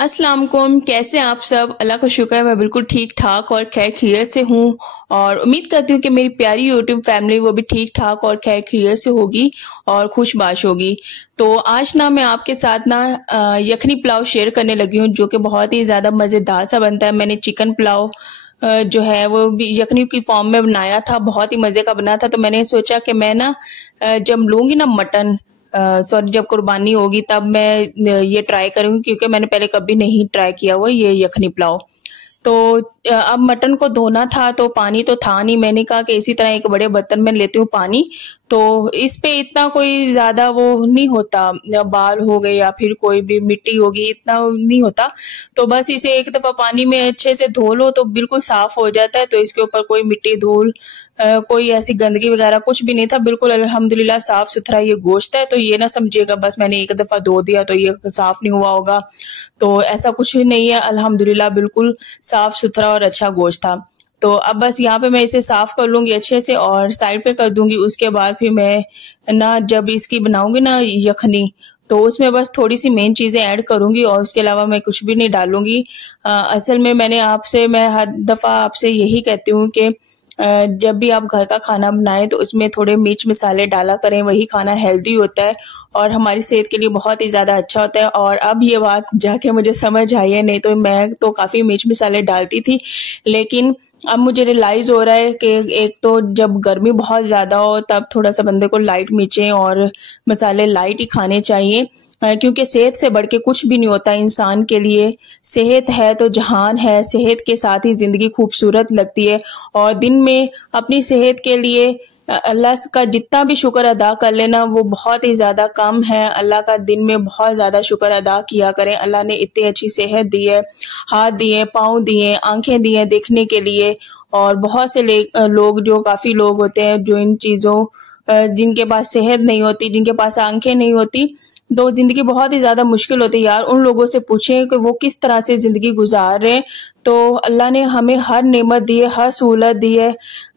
अस्सलाम वालेकुम। कैसे हैं आप सब? अल्लाह का शुक्र है मैं बिल्कुल ठीक ठाक और खैर खैरियत से हूँ और उम्मीद करती हूँ कि मेरी प्यारी यूट्यूब फैमिली वो भी ठीक ठाक और खैर खैरियत से होगी और खुशबाश होगी। तो आज ना मैं आपके साथ ना यखनी पुलाव शेयर करने लगी हूँ जो कि बहुत ही ज़्यादा मज़ेदार सा बनता है। मैंने चिकन पुलाव जो है वो भी यखनी की फॉर्म में बनाया था, बहुत ही मज़े का बना था। तो मैंने सोचा कि मैं ना जब लूँगी ना मटन सॉरी जब कुर्बानी होगी तब मैं ये ट्राई करूंगी, क्योंकि मैंने पहले कभी नहीं ट्राई किया हुआ ये यखनी पुलाव। तो अब मटन को धोना था तो पानी तो था नहीं। मैंने कहा कि इसी तरह एक बड़े बर्तन में लेती हूँ पानी, तो इस पे इतना कोई ज्यादा वो नहीं होता, बाल हो गए या फिर कोई भी मिट्टी होगी इतना नहीं होता। तो बस इसे एक दफा पानी में अच्छे से धो लो तो बिल्कुल साफ हो जाता है। तो इसके ऊपर कोई मिट्टी धूल कोई ऐसी गंदगी वगैरह कुछ भी नहीं था, बिल्कुल अल्हम्दुलिल्लाह साफ सुथरा ये गोश्त है। तो ये ना समझिएगा बस मैंने एक दफा धो दिया तो ये साफ नहीं हुआ होगा, तो ऐसा कुछ भी नहीं है। अल्हम्दुलिल्लाह बिल्कुल साफ सुथरा और अच्छा गोश्त था। तो अब बस यहाँ पे मैं इसे साफ कर लूंगी अच्छे से और साइड पे कर दूंगी। उसके बाद फिर मैं ना जब इसकी बनाऊंगी ना यखनी तो उसमें बस थोड़ी सी मेन चीजें ऐड करूंगी और उसके अलावा मैं कुछ भी नहीं डालूंगी। असल में मैं हर दफा आपसे यही कहती हूँ कि जब भी आप घर का खाना बनाएं तो उसमें थोड़े मिर्च मसाले डाला करें, वही खाना हेल्दी होता है और हमारी सेहत के लिए बहुत ही ज्यादा अच्छा होता है। और अब ये बात जाके मुझे समझ आई है, नहीं तो मैं तो काफी मिर्च मसाले डालती थी, लेकिन अब मुझे रियलाइज हो रहा है कि एक तो जब गर्मी बहुत ज्यादा हो तब थोड़ा सा बंदे को लाइट मिर्चें और मसाले लाइट ही खाने चाहिए, क्योंकि सेहत से बढ़ के कुछ भी नहीं होता इंसान के लिए। सेहत है तो जहान है, सेहत के साथ ही जिंदगी खूबसूरत लगती है। और दिन में अपनी सेहत के लिए अल्लाह का जितना भी शुक्र अदा कर लेना वो बहुत ही ज्यादा कम है। अल्लाह का दिन में बहुत ज्यादा शुक्र अदा किया करें। अल्लाह ने इतनी अच्छी सेहत दी है, हाथ दिए, पाँव दिए, आंखें दी हैं देखने के लिए। और बहुत से लोग जो काफी लोग होते हैं जो इन चीजों जिनके पास सेहत नहीं होती, जिनके पास आंखें नहीं होती, तो जिंदगी बहुत ही ज्यादा मुश्किल होती है यार। उन लोगों से पूछें कि वो किस तरह से जिंदगी गुजार रहे हैं। तो अल्लाह ने हमें हर नेमत दी है, हर सहूलत दी है,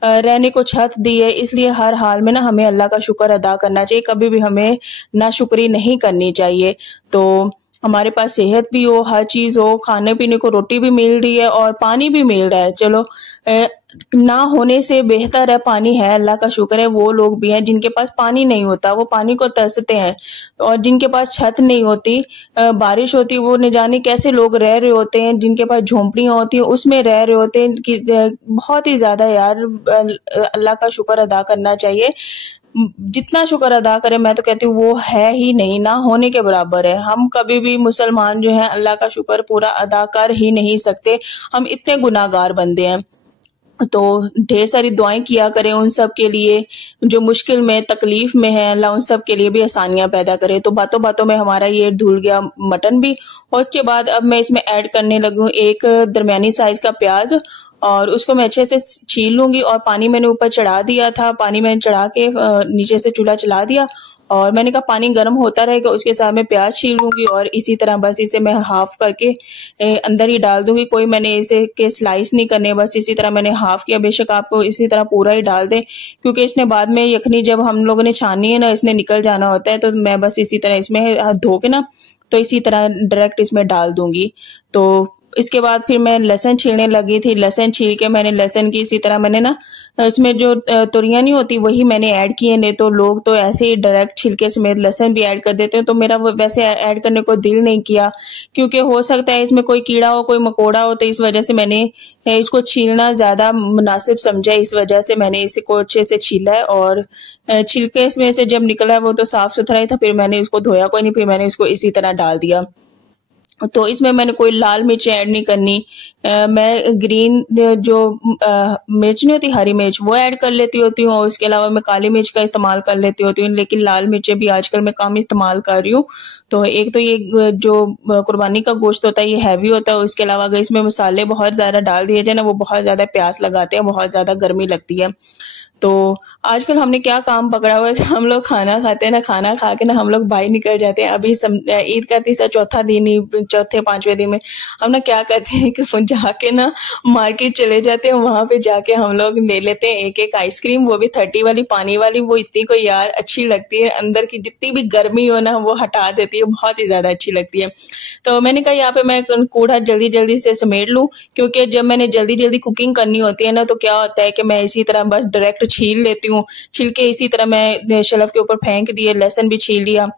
रहने को छत दी है, इसलिए हर हाल में ना हमें अल्लाह का शुक्र अदा करना चाहिए, कभी भी हमें नाशुक्री नहीं करनी चाहिए। तो हमारे पास सेहत भी हो, हर चीज हो, खाने पीने को रोटी भी मिल रही है और पानी भी मिल रहा है। चलो ना होने से बेहतर है पानी है, अल्लाह का शुक्र है। वो लोग भी हैं जिनके पास पानी नहीं होता, वो पानी को तरसते हैं। और जिनके पास छत नहीं होती, बारिश होती, वो न जाने कैसे लोग रह रहे होते हैं। जिनके पास झोंपड़ियां होती हैं उसमें रह रहे होते हैं कि बहुत ही ज्यादा यार अल्लाह का शुक्र अदा करना चाहिए। जितना शुक्र अदा करें मैं तो कहती हूँ वो है ही नहीं, ना होने के बराबर है। हम कभी भी मुसलमान जो हैं अल्लाह का शुक्र पूरा अदा कर ही नहीं सकते, हम इतने गुनाहगार बंदे हैं। तो ढेर सारी दुआएं किया करें उन सब के लिए जो मुश्किल में तकलीफ में है, अल्लाह उन सब के लिए भी आसानियां पैदा करे। तो बातों बातों में हमारा ये धुल गया मटन भी। और उसके बाद अब मैं इसमें ऐड करने लगूँ एक दरमियानी साइज का प्याज और उसको मैं अच्छे से छील लूंगी। और पानी मैंने ऊपर चढ़ा दिया था, पानी मैंने चढ़ा के नीचे से चूल्हा चला दिया और मैंने कहा पानी गर्म होता रहेगा, उसके साथ मैं प्याज छील लूंगी और इसी तरह बस इसे मैं हाफ करके अंदर ही डाल दूंगी। कोई मैंने इसे के स्लाइस नहीं करने, बस इसी तरह मैंने हाफ किया। बेशक आपको इसी तरह पूरा ही डाल दें, क्योंकि इसने बाद में यखनी जब हम लोगों ने छानी है ना इसने निकल जाना होता है। तो मैं बस इसी तरह इसमें धो के ना तो इसी तरह डायरेक्ट इसमें डाल दूंगी। तो इसके बाद फिर मैं लहसुन छीलने लगी थी। लहसुन छील के मैंने लहसुन की इसी तरह मैंने ना उसमें जो तुरियां नहीं होती वही मैंने ऐड किए। नहीं तो लोग तो ऐसे ही डायरेक्ट छिलके समेत लहसुन भी ऐड कर देते हैं, तो मेरा वैसे ऐड करने को दिल नहीं किया, क्योंकि हो सकता है इसमें कोई कीड़ा हो, कोई मकोड़ा हो। तो इस वजह से मैंने इसको छीलना ज्यादा मुनासिब समझा, इस वजह से मैंने इसको अच्छे से छीला है। और छिलके इसमें से जब निकला है वो तो साफ सुथरा ही था, फिर मैंने इसको धोया कोई नहीं, फिर मैंने इसको इसी तरह डाल दिया। तो इसमें मैंने कोई लाल मिर्च ऐड नहीं करनी, मैं ग्रीन जो मिर्च नहीं होती हरी मिर्च वो ऐड कर लेती होती हूँ। और उसके अलावा मैं काली मिर्च का इस्तेमाल कर लेती होती हूँ, लेकिन लाल मिर्चें भी आजकल मैं कम इस्तेमाल कर रही हूँ। तो एक तो ये जो कुर्बानी का गोश्त होता है ये हैवी होता है, उसके अलावा अगर इसमें मसाले बहुत ज्यादा डाल दिए जाए ना वो बहुत ज्यादा प्यास लगाते हैं, बहुत ज्यादा गर्मी लगती है। तो आजकल हमने क्या काम पकड़ा हुआ है कि हम लोग खाना खाते हैं ना, खाना खा के ना हम लोग बाहर निकल जाते हैं। अभी ईद का तीसरा चौथा दिन ही, चौथे पांचवें दिन में हम ना क्या करते हैं कि जाके ना मार्केट चले जाते हैं, वहां पे जाके हम लोग ले लेते हैं एक एक आइसक्रीम, वो भी 30 वाली पानी वाली। वो इतनी कोई यार अच्छी लगती है, अंदर की जितनी भी गर्मी हो ना वो हटा देती है, है, बहुत ही ज़्यादा अच्छी लगती है। तो मैंने कहा यहाँ पे मैं कूड़ा जल्दी जल्दी से समेट लूँ, क्योंकि जब मैंने जल्दी जल्दी कुकिंग करनी होती है ना, तो क्या होता है कि मैं इसी तरह बस डायरेक्ट छील लेती हूँ। छिल के इसी तरह मैं शेल्फ के ऊपर फेंक दिए, लहसुन भी छील लिया,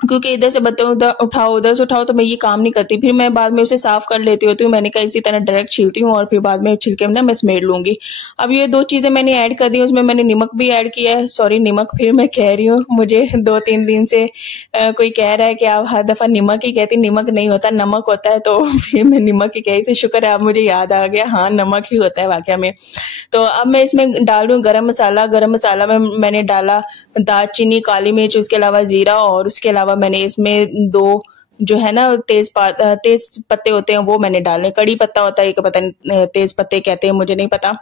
क्योंकि इधर से बर्तन उधर उठाओ उधर से उठाओ, तो मैं ये काम नहीं करती। फिर मैं बाद में उसे साफ कर लेती होती हूँ। मैंने कहा इसी तरह डायरेक्ट छीलती हूँ और फिर बाद में छिलके में ना मैं समेट लूंगी। अब ये 2 चीजें मैंने ऐड कर दी, उसमें मैंने नमक भी ऐड किया है। सॉरी, नमक फिर मैं कह रही हूँ, मुझे 2-3 दिन से कोई कह रहा है कि आप हर दफा नमक ही कहती, नमक नहीं होता, नमक होता है। तो फिर मैं नमक ही कही थी, शुक्र है अब मुझे याद आ गया, हाँ नमक ही होता है वाकया में। तो अब मैं इसमें डाल दूँ गरम मसाला। गरम मसाला में मैंने डाला दालचीनी, काली मिर्च, उसके अलावा जीरा, और उसके अलावा मैंने इसमें 2 जो है ना तेज पत्ते होते हैं वो मैंने डाले। कड़ी पत्ता होता है एक, पता नहीं तेज पत्ते कहते हैं, मुझे नहीं पता।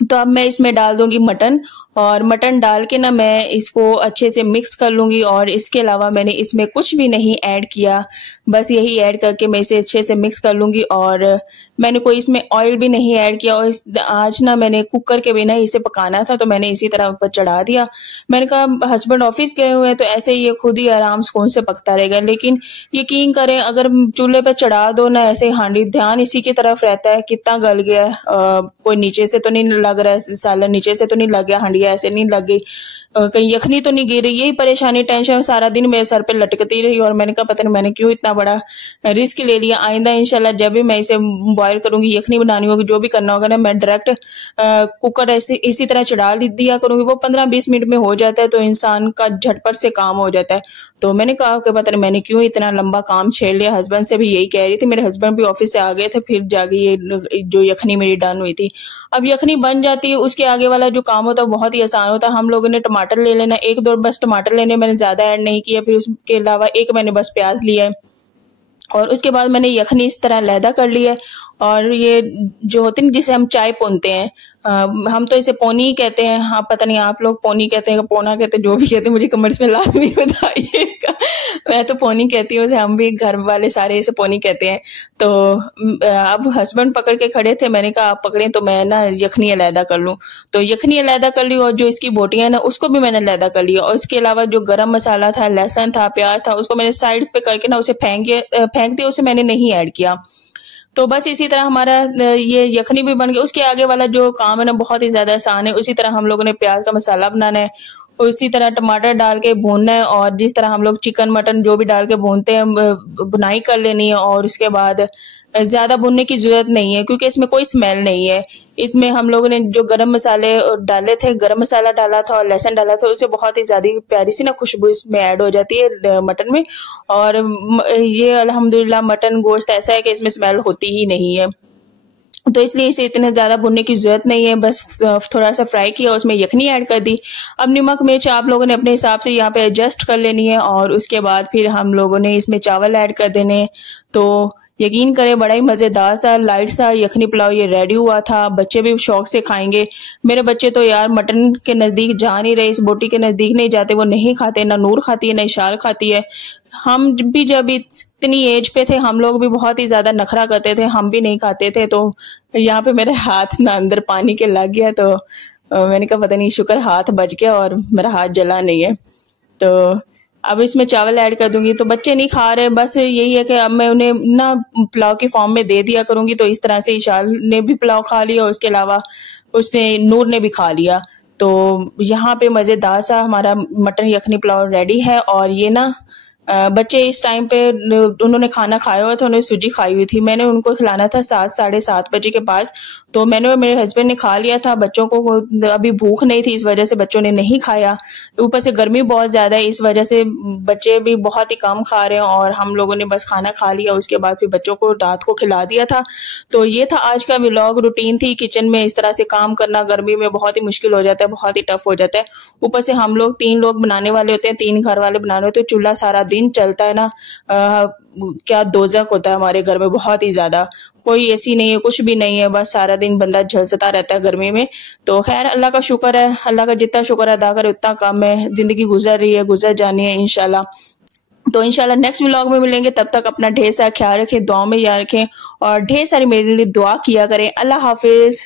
तो अब मैं इसमें डाल दूंगी मटन, और मटन डाल के ना मैं इसको अच्छे से मिक्स कर लूंगी। और इसके अलावा मैंने इसमें कुछ भी नहीं ऐड किया, बस यही ऐड करके मैं इसे अच्छे से मिक्स कर लूंगी। और मैंने कोई इसमें ऑयल भी नहीं ऐड किया। और आज ना मैंने कुकर के बिना इसे पकाना था, तो मैंने इसी तरह ऊपर चढ़ा दिया। मैंने कहा हस्बैंड ऑफिस गए हुए हैं तो ऐसे ये खुद ही आराम सुकून से पकता रहेगा। लेकिन यकीन करें, अगर चूल्हे पे चढ़ा दो ना ऐसे हांडी, ध्यान इसी की तरफ रहता है कितना गल गया है, कोई नीचे से तो नहीं लग रहा है, सालन नीचे से तो नहीं लग गया, हांडिया ऐसे नहीं लग गई, कहीं यखनी तो नहीं गिर रही। यही परेशानी, टेंशन सारा दिन मेरे सर पे लटकती रही। और मैंने कहा पता नहीं मैंने क्यों इतना बड़ा रिस्क ले लिया। आइंदा इंशाल्लाह जब भी मैं इसे बॉयल करूंगी, यखनी बनानी होगी, जो भी करना होगा ना, मैं डायरेक्ट कुकर ऐसे इसी तरह चढ़ा दिया करूंगी। वो 15-20 मिनट में हो जाता है, तो इंसान का झटपट से काम हो जाता है। तो मैंने कहा कि पता नहीं मैंने क्यों इतना लंबा काम छेड़ लिया। हस्बैंड से भी यही कह रही थी, मेरे हस्बैंड भी ऑफिस से आ गए थे, फिर जाके ये जो यखनी मेरी डन हुई थी। अब यखनी बन जाती है, उसके आगे वाला जो काम होता है बहुत ही आसान होता है। हम लोगों ने टमाटर ले लेना, 1-2 बस टमाटर लेने, मैंने ज्यादा ऐड नहीं किया। फिर उसके अलावा एक मैंने बस प्याज लिया है, और उसके बाद मैंने यखनी इस तरह लहदा कर लिया है। और ये जो होती है जिसे हम चाय पोनते हैं, हम तो इसे पोनी ही कहते हैं, हाँ पता नहीं आप लोग पोनी कहते हैं, पोना कहते हैं, जो भी कहते हैं मुझे कमेंट्स में लाजमी बताइएगा। मैं तो पोनी कहती हूँ इसे, हम भी घर वाले सारे इसे पोनी कहते हैं। तो अब हस्बैंड पकड़ के खड़े थे, मैंने कहा आप पकड़े तो मैं ना यखनी अलहदा कर लूँ। तो यखनी अलहदा कर ली, और जो इसकी बोटियां ना उसको भी मैंने अलहदा कर लिया। और इसके अलावा जो गरम मसाला था, लहसुन था, प्याज था, उसको मैंने साइड पे करके ना उसे फेंक दिया, उसे मैंने नहीं ऐड किया। तो बस इसी तरह हमारा ये यखनी भी बन गया। उसके आगे वाला जो काम है ना बहुत ही ज्यादा आसान है। उसी तरह हम लोगों ने प्याज का मसाला बनाना है, उसी तरह टमाटर डाल के भूनना है, और जिस तरह हम लोग चिकन मटन जो भी डाल के भूनते हैं बुनाई कर लेनी है। और उसके बाद ज्यादा भूनने की जरूरत नहीं है, क्योंकि इसमें कोई स्मेल नहीं है। इसमें हम लोगों ने जो गरम मसाले डाले थे, गरम मसाला डाला था और लहसुन डाला था, उससे बहुत ही ज्यादा प्यारी सी ना खुशबू इसमें ऐड हो जाती है मटन में। और ये अल्हम्दुलिल्लाह मटन गोश्त ऐसा है कि इसमें स्मेल होती ही नहीं है, तो इसलिए इसे इतने ज्यादा भुनने की जरूरत नहीं है। बस थोड़ा सा फ्राई किया, उसमें यखनी ऐड कर दी। अब नमक मिर्च आप लोगों ने अपने हिसाब से यहाँ पे एडजस्ट कर लेनी है, और उसके बाद फिर हम लोगों ने इसमें चावल ऐड कर देने। तो यकीन करें बड़ा ही मजेदार सा लाइट सा यखनी पुलाव ये रेडी हुआ था। बच्चे भी शौक से खाएंगे। मेरे बच्चे तो यार मटन के नजदीक जा नहीं रहे, इस बोटी के नजदीक नहीं जाते, वो नहीं खाते, ना नूर खाती है ना इशार खाती है। हम भी जब इतनी एज पे थे, हम लोग भी बहुत ही ज्यादा नखरा करते थे, हम भी नहीं खाते थे। तो यहाँ पे मेरे हाथ ना अंदर पानी के लग गया, तो मैंने कहा पता नहीं शुक्र हाथ बच गया और मेरा हाथ जला नहीं है। तो अब इसमें चावल ऐड कर दूंगी। तो बच्चे नहीं खा रहे, बस यही है कि अब मैं उन्हें ना पुलाव की फॉर्म में दे दिया करूंगी। तो इस तरह से इशाल ने भी पुलाव खा लिया, उसके अलावा उसने नूर ने भी खा लिया। तो यहाँ पे मजेदार सा हमारा मटन यखनी पुलाव रेडी है। और ये ना बच्चे इस टाइम पे उन्होंने खाना खाया हुआ था, उन्होंने सूजी खाई हुई थी। मैंने उनको खिलाना था 7-7:30 बजे के पास, तो मैंने और मेरे हस्बैंड ने खा लिया था। बच्चों को अभी भूख नहीं थी, इस वजह से बच्चों ने नहीं खाया। ऊपर से गर्मी बहुत ज्यादा है, इस वजह से बच्चे भी बहुत ही कम खा रहे हैं, और हम लोगों ने बस खाना खा लिया। उसके बाद फिर बच्चों को रात को खिला दिया था। तो ये था आज का व्लॉग। रूटीन थी किचन में इस तरह से काम करना गर्मी में बहुत ही मुश्किल हो जाता है, बहुत ही टफ हो जाता है। ऊपर से हम लोग 3 लोग बनाने वाले होते हैं, 3 घर वाले बनाने होते हैं, चूल्हा सारा दिन चलता है ना, क्या दोजक होता है हमारे घर में, बहुत ही ज्यादा। कोई एसी नहीं है, कुछ भी नहीं है, बस सारा दिन बंदा झलसता रहता है गर्मी में। तो खैर अल्लाह का शुक्र है, अल्लाह का जितना शुक्र अदा करे उतना कम है। जिंदगी गुजर रही है, गुजर जानी है इंशाल्लाह। तो इंशाल्लाह नेक्स्ट व्लॉग में मिलेंगे, तब तक अपना ढेर सारा ख्याल रखें, दुआ में याद रखें, और ढेर सारी मेरे लिए दुआ किया करें। अल्लाह हाफिज।